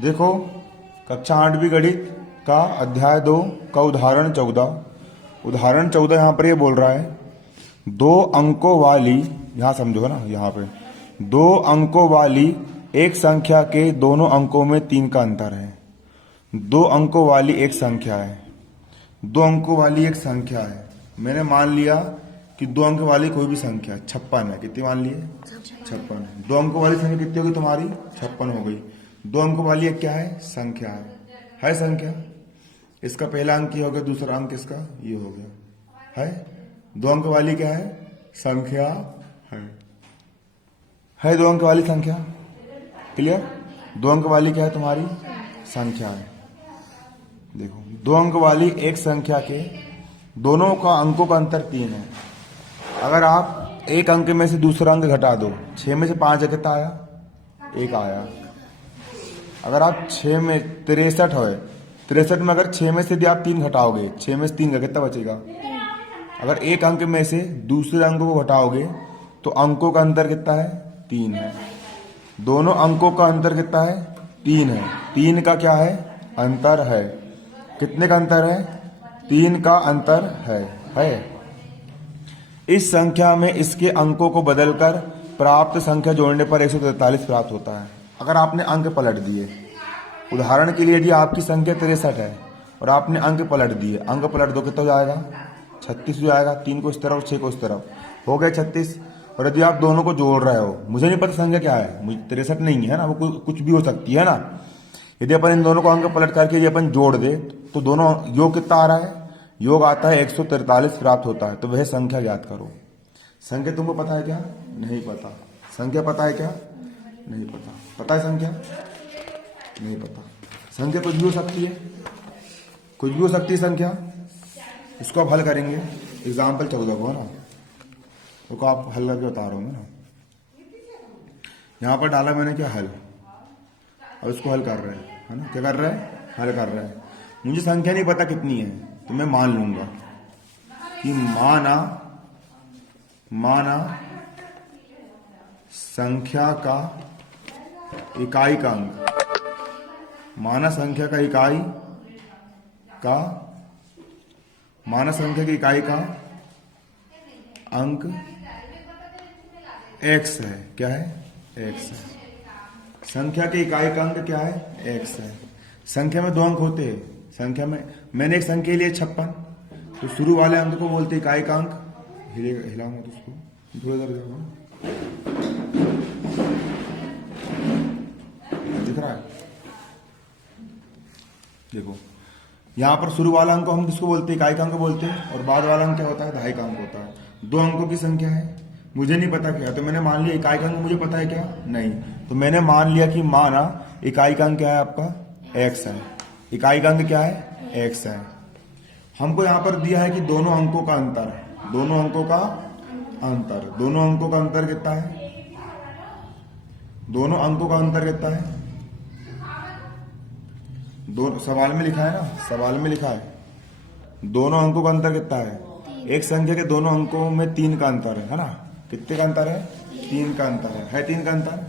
देखो कक्षा 8वीं गणित का अध्याय 2 का उदाहरण 14। उदाहरण 14 यहाँ पर ये बोल रहा है 2 अंकों वाली, यहाँ समझो ना, यहाँ पे 2 अंकों वाली एक संख्या के दोनों अंकों में 3 का अंतर है। 2 अंकों वाली एक संख्या है, 2 अंकों वाली एक संख्या है। मैंने मान लिया कि 2 अंक वाली कोई भी संख्या 56 है। कितनी मान लिए? 56 है। 2 अंकों वाली संख्या कितनी होगी तुम्हारी? 56 हो गई। 2 अंकों वाली एक क्या है? संख्या है संख्या। इसका पहला अंक ये हो गया, दूसरा अंक इसका ये हो गया है। 2 अंक वाली क्या है? संख्या है 2 अंक वाली संख्या। क्लियर? 2 अंक वाली क्या है तुम्हारी? संख्या है। देखो 2 अंक वाली एक संख्या के दोनों का अंकों का अंतर 3 है। अगर आप एक अंक में से दूसरा अंक घटा दो, 6 में से 5 कितना आया? 1 आया। अगर आप 6 में 63 है, 63 में अगर 6 में से यदि आप 3 घटाओगे, 6 में से 3 का कितना बचेगा? अगर एक अंक में से दूसरे अंक को घटाओगे तो अंकों का अंतर कितना है? 3 है। दोनों अंकों का अंतर कितना है? 3 है। 3 का क्या है? अंतर है। कितने का अंतर है? 3 का अंतर है। इस संख्या में इसके अंकों को बदलकर प्राप्त संख्या जोड़ने पर 143 प्राप्त होता है। अगर आपने अंक पलट दिए, उदाहरण के लिए यदि आपकी संख्या 63 है और आपने अंक पलट दिए, अंक पलट दो, कितना हो जाएगा? 36 हो जाएगा। 3 को इस तरफ, 6 को इस तरफ, हो गए 36। और यदि आप दोनों को जोड़ रहे हो, मुझे नहीं पता संख्या क्या है, मुझे 63 नहीं है ना, वो कुछ भी हो सकती है ना। यदि अपन इन दोनों को अंक पलट करके यदि अपन जोड़ दे तो दोनों योग कितना आ रहा है? योग आता है 143 प्राप्त होता है। तो वह संख्या ज्ञात करो। संख्या तुमको पता है क्या? नहीं पता। संख्या पता है क्या? नहीं पता। पता है संख्या? नहीं पता। संख्या कुछ भी हो सकती है, कुछ भी हो सकती है संख्या। इसको आप हल करेंगे। एग्जाम्पल 14 को है ना, उसको आप हल करके बता रहा हूँ ना। यहाँ पर डाला मैंने क्या? हल। और इसको हल कर रहे हैं, है ना? क्या कर रहे हैं? हल कर रहे हैं। मुझे संख्या नहीं पता कितनी है, तो मैं मान लूंगा कि माना संख्या का इकाई का अंक, माना संख्या का इकाई का, माना संख्या की इकाई का अंक x है। क्या है? x है। संख्या की इकाई का अंक क्या है? x है। संख्या में 2 अंक होते हैं। संख्या में मैंने एक संख्या लिए 56, तो शुरू वाले अंक को बोलते इकाई का अंक। हिलाऊंगा तो उसको थोड़ा इधर जाऊंगा, दिख रहा है? देखो यहाँ पर शुरू वाला अंक को हम किसको बोलते हैं? इकाई का अंक बोलते हैं। और बाद वाला अंक क्या होता है? दहाई का अंक होता है। 2 अंकों की संख्या है, मुझे नहीं पता क्या, तो मैंने मान लिया इकाई का अंक मुझे पता है क्या? नहीं। तो मैंने मान लिया कि माना इकाई का अंक क्या है आपका? x है। इकाई का अंक क्या है? x है। हमको यहाँ पर दिया है कि दोनों अंकों का अंतर, दोनों अंकों का अंतर, दोनों अंकों का अंतर कितना है? दोनों अंकों का अंतर कितना है? दोनों सवाल में लिखा है ना, सवाल में लिखा है दोनों अंकों का अंतर कितना है? एक संख्या के दोनों अंकों में 3 का अंतर है ना? कितने का अंतर है? 3 का अंतर है 3 का अंतर।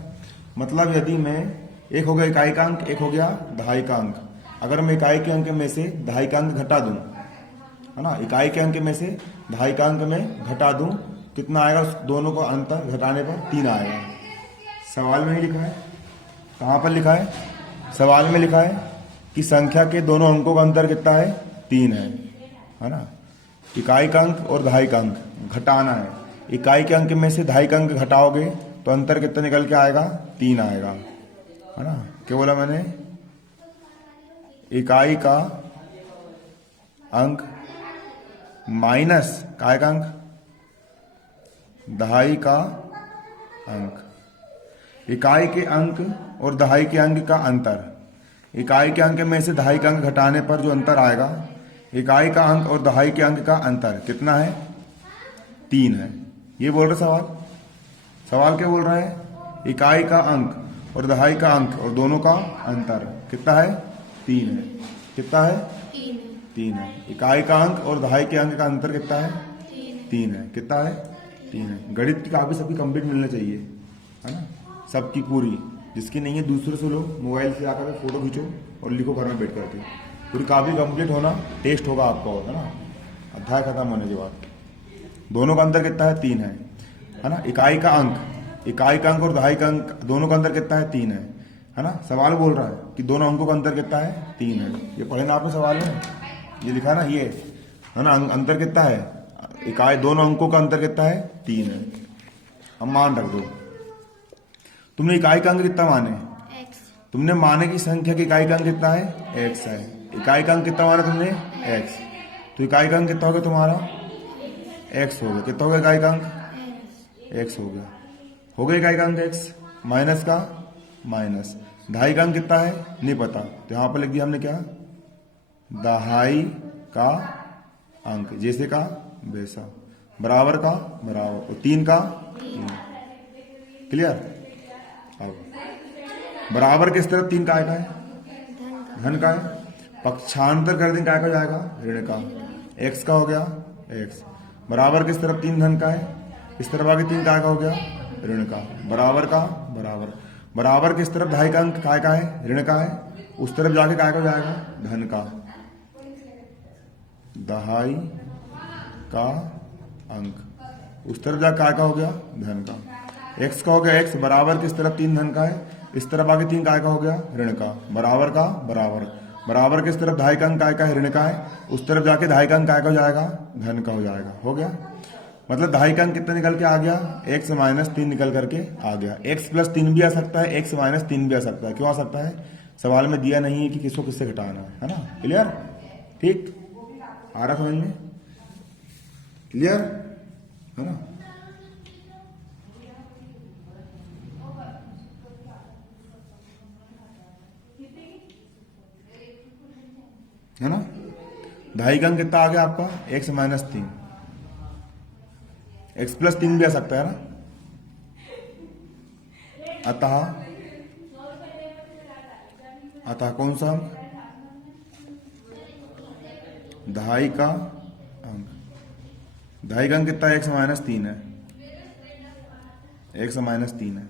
मतलब यदि मैं, एक हो गया इकाई का अंक, एक हो गया दहाई का अंक। अगर मैं इकाई के अंक में से दहाई का अंक घटा दूं, है ना, इकाई के अंक में से दहाई का अंक में घटा दूं, कितना आएगा? उस दोनों का अंतर घटाने पर 3 आएगा। सवाल में ही लिखा है। कहाँ पर लिखा है? सवाल में लिखा है कि संख्या के दोनों अंकों का अंतर कितना है? 3 है ना? इकाई का अंक और दहाई का अंक घटाना है। इकाई के अंक में से दहाई का अंक घटाओगे तो अंतर कितना निकल के आएगा? 3 आएगा, है ना? क्या बोला मैंने? इकाई का अंक माइनस काय का अंक, दहाई का अंक। इकाई के अंक और दहाई के अंक का अंतर, इकाई के अंक में से दहाई का अंक घटाने पर जो अंतर आएगा, इकाई का अंक और दहाई के अंक का अंतर कितना है? 3 है। ये बोल रहे सवाल। सवाल क्या बोल रहा है? इकाई का अंक और दहाई का अंक और दोनों का अंतर कितना है? 3 है। कितना है? 3 है। इकाई का अंक और दहाई के अंक का अंतर कितना है? 3 है। कितना है? 3 है। गणित की काफी सबकी कंप्लीट मिलना चाहिए, है ना, सबकी पूरी। जिसकी नहीं है दूसरे से लो, मोबाइल से जाकर फोटो खींचो और लिखो घर में बैठ करके। पूरी कॉपी कंप्लीट होना टेस्ट होगा आपका, होगा ना, अध्याय खत्म होने के बाद। दोनों का अंतर कितना है? 3 है ना। इकाई का अंक और दहाई का अंक दोनों का अंतर कितना है? 3 है ना। सवाल बोल रहा है कि दोनों अंकों का अंतर कितना है? 3 है। ये पढ़े ना आपने सवाल में, ये लिखा ना, ये है ना। अंतर कितना है? इकाई दोनों अंकों का अंतर कितना है? 3 है। अब मान रख दो। तुमने इकाई का अंक कितना माने? x। तुमने माने की संख्या की इकाई का अंक कितना है? x है। इकाई का अंक कितना माना तुमने? x। तो इकाई का अंक कितना हो गया तुम्हारा? x हो गया। कितना हो गया इकाई का अंक? x हो गया। हो गया इकाई का अंक x। माइनस का माइनस। दहाई का अंक कितना है? नहीं पता, तो यहां पर लिख दिया हमने क्या? दहाई का अंक, जैसे का वैसा, बराबर का बराबर, और 3 का 3। क्लियर। अब बराबर किस तरफ 3 काय का है? धन का है। पक्षांतर कर देंगे, काय का हो जाएगा? ऋण का। x का हो गया x। बराबर किस तरफ 3 धन का है? इस तरफ आगे 3 काय का हो गया? ऋण का। बराबर का बराबर। बराबर किस तरफ? दहाई का अंक काय का है? ऋण का है। उस तरफ जाके काय का हो जाएगा? धन का। दहाई का अंक उस तरफ जाके काय का हो गया? धन का। x का हो गया x। बराबर किस तरफ? 3 धन का है। इस तरफ आगे 3 काय का हो गया? ऋण का। बराबर का बराबर। बराबर किस तरफ? दहाई का अंक काय का है? ऋण का है। उस तरफ जाके दहाई का अंक काय का हो जाएगा? धन का हो जाएगा। हो गया। मतलब दहाई का अंक कितना निकल के आ गया? x माइनस 3 निकल करके आ गया। x प्लस 3 भी आ सकता है, x माइनस 3 भी आ सकता है। क्यों आ सकता है? सवाल में दिया नहीं है कि किसको किससे घटाना है ना। क्लियर। ठीक, आ रहा समझ में? क्लियर है ना। है ना। दहाई का अंक कितना आ गया आपका? x minus 3। x प्लस 3 भी आ सकता है ना। अतः कौन सा अंक? दहाई का अंक। दहाई का अंक कितना है? x माइनस 3 है। x माइनस 3 है।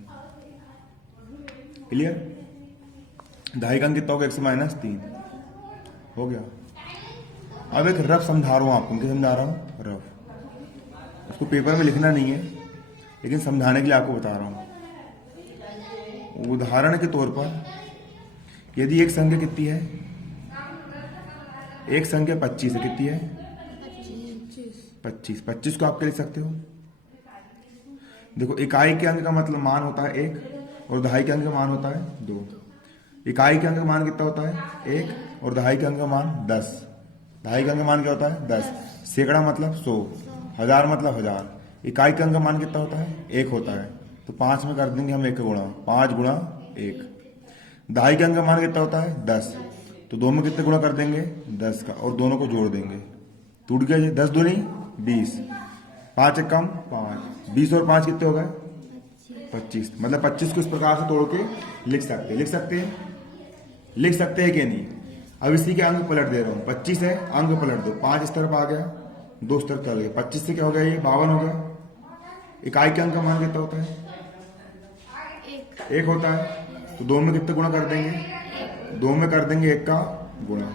क्लियर। दहाई का अंक कितना होगा? x माइनस 3 हो गया। अब एक रफ समझा रहा हूं आपको। क्या समझा रहा हूं? रफ। उसको पेपर में लिखना नहीं है, लेकिन समझाने के लिए आपको बता रहा हूं। उदाहरण के तौर पर यदि एक संख्या कितनी है? एक संख्या 25 है। कितनी है? 25। 25 को आप क्या लिख सकते हो? देखो, इकाई के अंक का मतलब मान होता है 1 और दहाई के अंक का मान होता है 2। इकाई के अंक का मान कितना होता है? 1 और दहाई के अंक का मान 10। दहाई का अंक का मान क्या होता है? 10। सैकड़ा मतलब 100। हजार मतलब 1000। इकाई का अंक का मान कितना होता है? 1 होता है। तो 5 में कर देंगे हम 1 का गुणा, 5 गुणा 1। दहाई के अंक का मान कितना होता है? 10। तो 2 में कितने गुणा कर देंगे? 10 का, और दोनों को जोड़ देंगे। टूट गया। 10 दूनी 20, 5 एक कम 5, 20 और 5 कितने हो गए? 25। मतलब 25 को इस प्रकार से तोड़ के लिख सकते हैं कि नहीं। अब इसी के अंक पलट दे रहा हूं। 25 है, अंक पलट दो। 5 इस तरफ आ गया, 2 इस तरफ चल गया। 25 से क्या हो गया? ये 52 हो गया। इकाई के अंक का मान कितना होता है? 1 होता है। तो 2 में कितने गुणा कर देंगे? 2 में कर देंगे 1 का गुणा,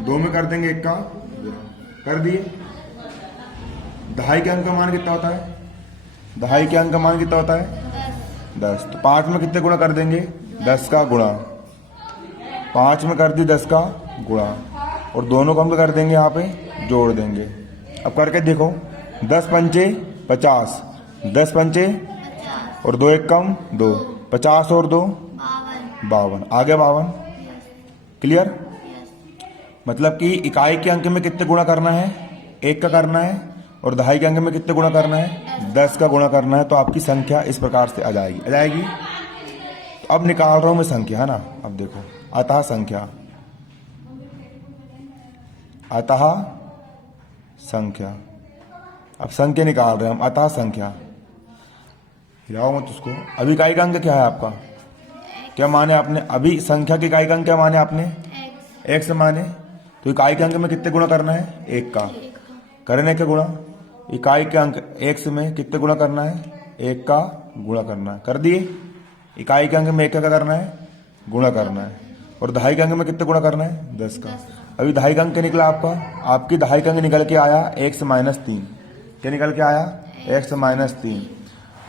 2 में कर देंगे 1 का गुणा, कर दिए। दहाई के अंक का मान कितना होता है? दहाई के अंक का मान कितना होता है? 10। तो 5 में कितने गुणा कर देंगे? 10 का गुणा। 5 में कर दी 10 का गुणा, और दोनों को हम क्या कर देंगे? यहाँ पे जोड़ देंगे। अब करके देखो। 10 पंचे 50, 10 पंचे और 2 एक कम 2, 50 और 2 52। आ गया 52। क्लियर। मतलब कि इकाई के अंक में कितने गुणा करना है? 1 का करना है, और दहाई के अंक में कितने गुणा करना है? 10 का गुणा करना है। तो आपकी संख्या इस प्रकार से आ जाएगी। तो अब निकाल रहा हूं मैं संख्या, है ना। अब देखो, अतः संख्या, अब संख्या निकाल रहे हैं हम। अतः संख्या हिलाओ मत उसको। अभी इकाई का अंक क्या है आपका? क्या माने आपने? अभी संख्या के इकाई का अंक क्या माने आपने? x माने। तो इकाई के अंक में कितने गुणा करना है? 1 का। करने के गुणा। इकाई के अंक x में कितने गुणा करना है? 1 का गुणा करना है। कर दिए। इकाई के अंक में 1 का क्या करना है, गुणा करना है। और दहाई के अंक में कितने गुणा करना है, 10 का। अभी दहाई का अंक निकला आपका, आपकी दहाई का अंक निकल के आया x माइनस 3। क्या निकल के आया, x माइनस 3।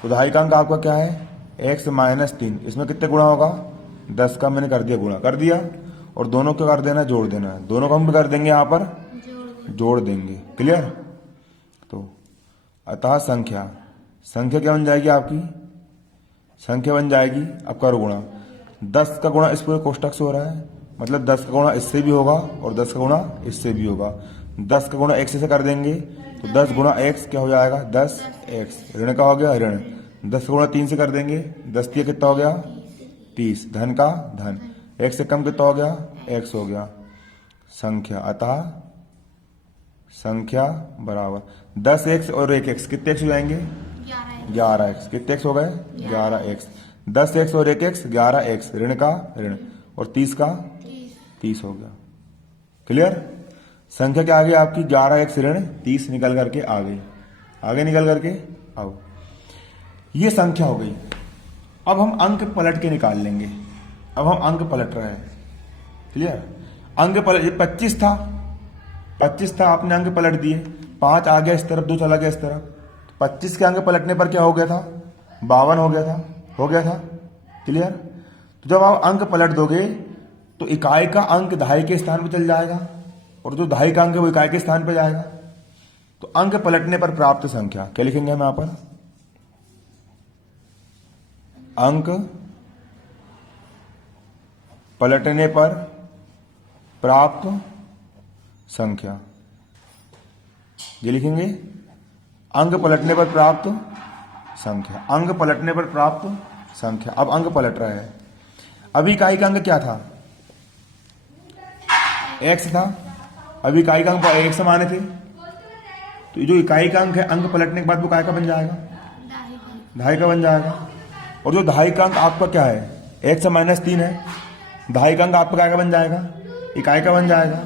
तो दहाई का अंक आपका क्या है, x माइनस 3। इसमें कितने गुणा होगा, 10 का मैंने कर दिया गुणा, कर दिया। और दोनों को कर देना, जोड़ देना है। दोनों को हम कर देंगे यहाँ पर, जोड़ देंगे। क्लियर। तो अतः संख्या, संख्या क्या बन जाएगी आपकी, संख्या बन जाएगी, अब करो गुणा। 10 का गुणा इस पूरे कोष्टक से हो रहा है, मतलब 10 का गुणा इससे भी होगा और 10 का गुणा इससे भी होगा। 10 का गुणा x से कर देंगे तो 10 गुणा x क्या हो जाएगा, 10x। ऋण का हो गया ऋण। 10 का गुणा 3 से कर देंगे, 10 तिया कितना हो गया, 30। धन का धन, x से कम कितना हो गया, x हो गया। संख्या, अतः संख्या बराबर 10x और 1x, कितने x हो जाएंगे, 11x। कितने x हो गए, 11x। 10x और 1x 11x, ऋण का ऋण, और 30 का 30 हो गया। क्लियर। संख्या क्या आ गई आपकी, 11x ऋण 30 निकल करके आ गई, आगे निकल करके आओ। ये संख्या हो गई। अब हम अंक पलट के निकाल लेंगे। अब हम अंक पलट रहे हैं। क्लियर। अंक पलट, 25 था, 25 था, आपने अंक पलट दिए। 5 आ गया इस तरफ, 2 चला गया इस तरफ। 25 के अंक पलटने पर क्या हो गया था, 52 हो गया था, हो गया था। क्लियर। तो जब आप अंक पलट दोगे तो इकाई का अंक दहाई के स्थान पर चल जाएगा और जो दहाई का अंक है वो इकाई के स्थान पर जाएगा। तो अंक पलटने पर प्राप्त संख्या क्या लिखेंगे हम यहां पर, अंक पलटने पर प्राप्त संख्या, ये लिखेंगे अंक पलटने पर प्राप्त संख्या, अंक पलटने पर प्राप्त संख्या। अब अंक पलट रहा है। अभी इकाई का अंक क्या था, x था। अभी इकाई का अंक एक समान थे, तो जो इकाई का अंक है अंक पलटने के बाद वो काय का बन जाएगा, दहाई का बन जाएगा। और जो दहाई का अंक आपका क्या है, x माइनस 3 है, दहाई का अंक आपका काय का बन जाएगा, इकाई का बन जाएगा,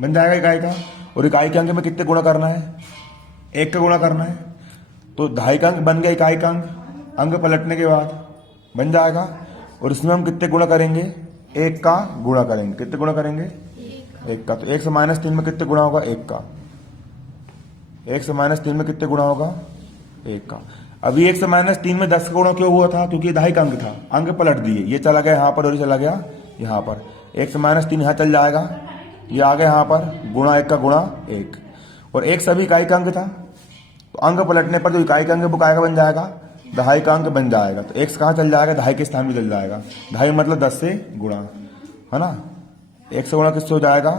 बन जाएगा इकाई का। और इकाई के अंक में कितने गुणा करना है, 1 का गुणा करना है। तो दहाई का अंक बन गया इकाई का अंक, अंक पलटने के बाद बन जाएगा। और इसमें हम कितने गुणा करेंगे, 1 का गुणा करेंगे। कितने गुणा करेंगे, 1 का। तो 1 से माइनस 3 में कितने गुणा होगा, 1 का। 1 से माइनस 3 में कितने गुणा होगा, 1 का। अभी 1 से माइनस 3 में 10 का गुणा क्यों हुआ था, क्योंकि दहाई का अंक था, अंक पलट दिए। ये चला गया यहाँ पर और ये चला गया यहाँ पर। 1 से माइनस 3 यहाँ चल जाएगा, ये आ गया यहाँ पर, गुणा 1 का गुणा 1। और 1 सभी इकाई का अंक था, तो अंक पलटने पर जो इकाई का अंक वो काय का बन जाएगा, दहाई का अंक बन जाएगा। तो x कहाँ चल जाएगा, दहाई के स्थान में चल जाएगा। दहाई मतलब 10 से गुणा, है ना। 1 से गुणा किससे हो जाएगा,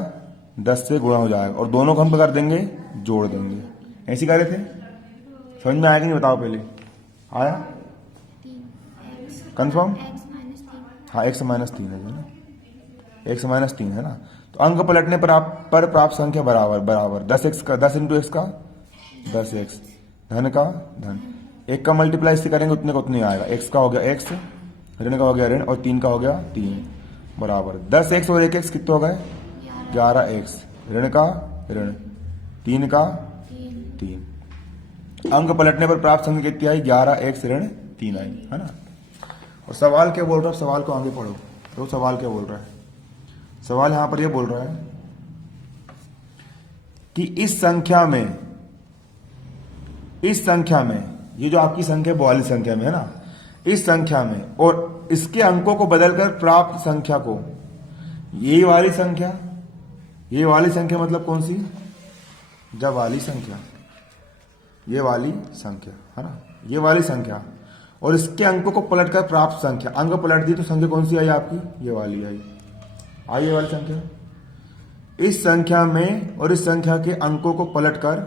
10 से गुणा हो जाएगा। और दोनों को हम कर देंगे, जोड़ देंगे। ऐसे कर रहे थे, समझ में आया कि नहीं बताओ पहले, आया कंफर्म। हाँ, 1 माइनस 3 है ना, 1 माइनस 3 है ना। तो अंक पलटने पर प्राप्त संख्या बराबर बराबर 10x का, 10 इंटू एक्स का 10x, धन का धन। 1 का मल्टीप्लाई इससे करेंगे उतने का उतने आएगा। x का हो गया x, ऋण का हो गया ऋण, और 3 का हो गया 3, बराबर 10x और 1x कितने हो गए, 11x। ऋण का ऋण, 3 का 3। अंक पलटने पर प्राप्त संख्या कितनी आई, 11x ऋण 3 आई, है ना। और सवाल क्या बोल रहा है, सवाल को आगे पढ़ो। तो सवाल क्या बोल रहा है, सवाल यहां पर यह बोल रहा है कि इस संख्या में ये जो आपकी संख्या 42 संख्या में है ना, इस संख्या में और इसके अंकों को बदलकर प्राप्त संख्या को, ये वाली संख्या मतलब कौन सी, जब वाली संख्या, ये वाली संख्या है ना, ये वाली संख्या, और इसके अंकों को पलटकर प्राप्त संख्या। अंक पलट दी तो संख्या कौन सी आई आपकी, ये वाली आई, ये वाली संख्या। इस संख्या में और इस संख्या के अंकों को पलटकर,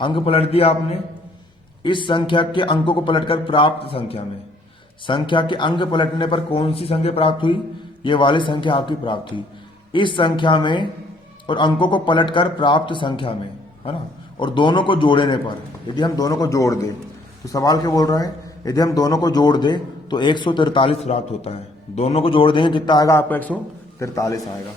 अंक पलट दिया आपने, इस संख्या के अंकों को पलटकर प्राप्त संख्या में, संख्या के अंक पलटने पर कौन सी संख्या प्राप्त हुई, ये वाली संख्या आपकी प्राप्त हुई। इस संख्या में और अंकों को पलटकर प्राप्त संख्या में, है ना। और दोनों को जोड़ने पर, यदि हम दोनों को जोड़ दें, तो सवाल क्या बोल रहा है, यदि हम दोनों को जोड़ दें तो 143 प्राप्त होता है। दोनों को जोड़ देंगे कितना आएगा आपका, 143 आएगा।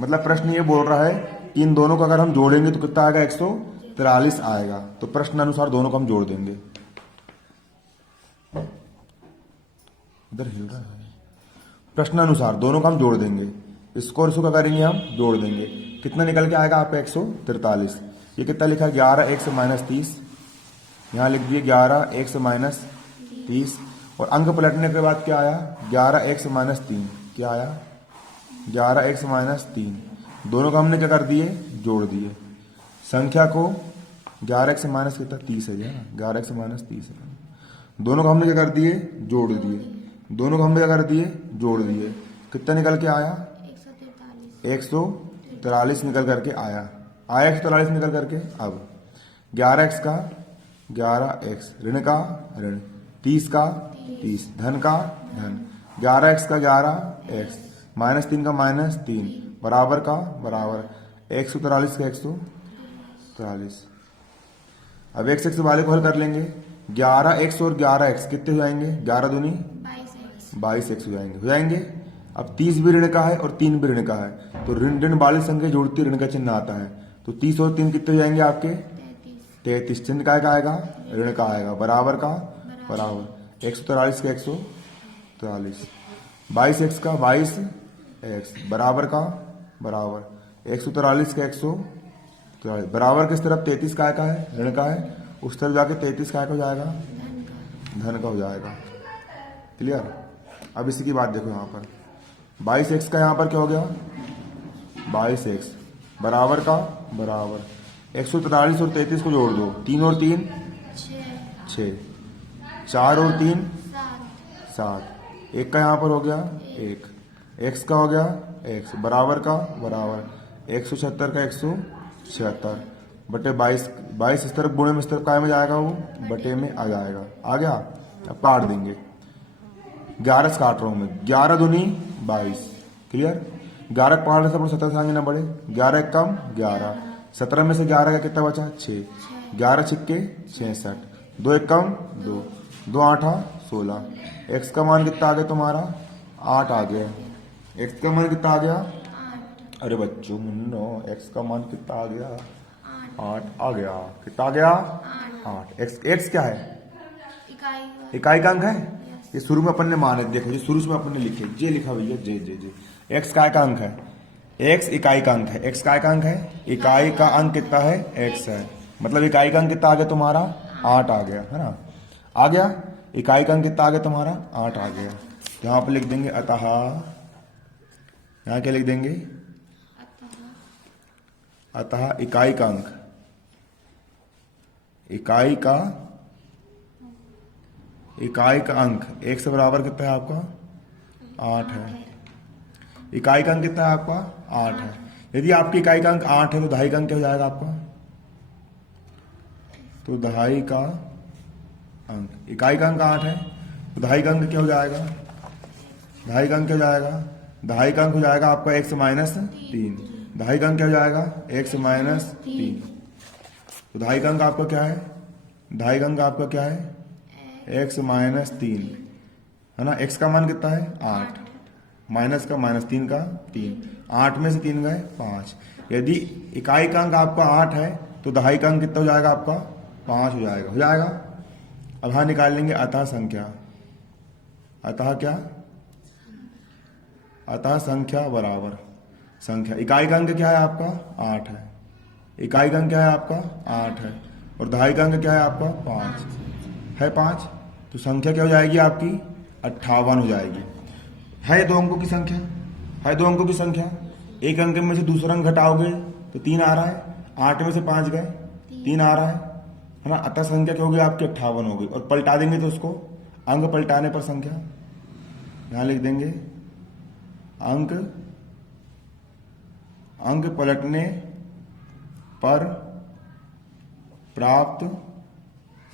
मतलब प्रश्न ये बोल रहा है कि इन दोनों को अगर हम जोड़ेंगे तो कितना आएगा, 143 आएगा। तो प्रश्न अनुसार दोनों को हम जोड़ देंगे। इधर हिल रहा है। प्रश्नानुसार दोनों का हम जोड़ देंगे, इसको और इसको क्या करेंगे, हम जोड़ देंगे। कितना निकल के आएगा आपका 143। ये कितना लिखा है 11 1 से माइनस 30, यहाँ लिख दिए 11 1 से माइनस 30। और अंक पलटने के बाद क्या आया 11 1 से माइनस 3, क्या आया 11 1 से माइनस 3। दोनों का हमने क्या कर दिए, जोड़ दिए। संख्या को 11 1 से माइनस कितना 30 है, 11 1 से माइनस 30 है। दोनों को हमने क्या कर दिए, जोड़ दिए। दोनों को हमने क्या कर दिए, जोड़ दिए। कितना निकल के आया 143 निकल करके आया 143 निकल करके। अब 11x का 11x, ऋण का ऋण, 30 का 30, धन का धन, 11x का 11x, माइनस 3 का माइनस 3, बराबर का बराबर, 143 का 143। अब x वाले को हल कर लेंगे। 11x और 11x कितने हो जाएंगे, 11 दूनी 22x हो जाएंगे। अब 30 भी ऋण का है और 3 भी ऋण का है, तो ऋण ऋण वाली संख्या जोड़ती ऋण का चिन्ह आता है। तो 30 और 3 कितने हो जाएंगे आपके 33। चिन्ह का आएगा, ऋण का आएगा, बराबर का बराबर, 143 का 143, 22x का 22x, बराबर का बराबर, 143 का 143, बराबर किस तरफ 33 का है, ऋण का है, उस तरफ जाके 33 का हो जाएगा, धन का हो जाएगा। क्लियर। अब इसी की बात देखो, यहाँ पर 22x का यहाँ पर क्या हो गया 22x, बराबर का बराबर, 143 और 33 को जोड़ दो, 3 और 3 6, 4 और 3 7, 1 का यहाँ पर हो गया 1, x का हो गया x, बराबर का बराबर, 176 का 176 बटे 22, 22 इस तरफ गुणे में इस तरफ काय में जाएगा, वो बटे में आ जाएगा, आ गया। अब काट देंगे, 11 से काट रहा हूं मैं, 11 दूनी 22। क्लियर। 11 पहाड़ से 17 से आगे ना बढ़े, 11 कम 11, 17 में से 11 का कितना बचा 6, 11 छिक्के 66, 2 एक कम 2, 2 8 16। x का मान कितना आ गया तुम्हारा 8 आ गया। x का मान कितना आ गया, अरे बच्चों मुन्नो, x का मान कितना आ गया 8 आ गया। कितना आ गया 8। x क्या है, इकाई का अंक है। ये शुरू में अपन ने माने, देखो ये शुरू में अपन ने लिखे, जे लिखा भैया, जे जे जे। x काय का अंक है, x इकाई का अंक है, x काय का अंक है, इकाई का अंक कितना है x है, मतलब इकाई का अंक कितना आ गया तुम्हारा 8 आ गया, है ना, आ गया। इकाई का अंक कितना आ गया तुम्हारा 8 आ गया। यहाँ पर लिख देंगे अतः, यहाँ क्या लिख देंगे, अतः इकाई का अंक, इकाई का अंक 1 से बराबर कितना है आपका 8 है। इकाई का अंक कितना है आपका 8 है। यदि आपकी इकाई का अंक 8 है तो दहाई का अंक क्या हो जाएगा आपका, तो दहाई का अंक, इकाई का अंक 8 है तो दहाई का अंक क्या हो जाएगा, दहाई का अंक क्या हो जाएगा, दहाई का अंक हो जाएगा आपका 1 से माइनस 3, दहाई का अंक क्या हो जाएगा 1 से माइनस 3। तो दहाई का अंक आपका क्या है, दहाई का अंक आपका क्या है x माइनस 3, है ना। x का मान कितना है 8, माइनस का माइनस 3 का 3, 8 में से 3 गए 5। यदि इकाई का अंक आपका 8 है तो दहाई का अंक कितना हो जाएगा आपका 5 हो जाएगा, हो जाएगा। अब हाँ निकाल लेंगे अतः संख्या, अतः क्या, अतः संख्या बराबर संख्या, इकाई का अंक क्या है आपका 8 है, इकाई का अंक क्या है आपका 8 है, और दहाई का अंक क्या है आपका 5 है, 5। तो संख्या क्या हो जाएगी आपकी 58 हो जाएगी। है 2 अंकों की संख्या, है 2 अंकों की संख्या, एक अंक में से दूसरा अंक घटाओगे तो 3 आ रहा है, 8 में से 5 गए 3 आ रहा है ना। अतः संख्या क्या होगी आपकी 58 होगी। और पलटा देंगे तो उसको, अंक पलटाने पर संख्या, यहां लिख देंगे अंक पलटने पर प्राप्त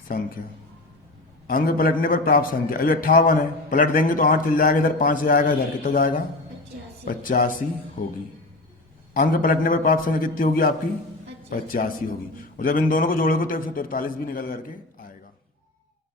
संख्या, अंक पलटने पर प्राप्त संख्या। अभी 58 है, पलट देंगे तो 8 चल जाएगा, इधर 5 जाएगा, इधर कितना जाएगा 85 होगी। अंक पलटने पर प्राप्त संख्या कितनी होगी आपकी 85 होगी। और जब इन दोनों को जोड़ोगे तो 143 भी निकल करके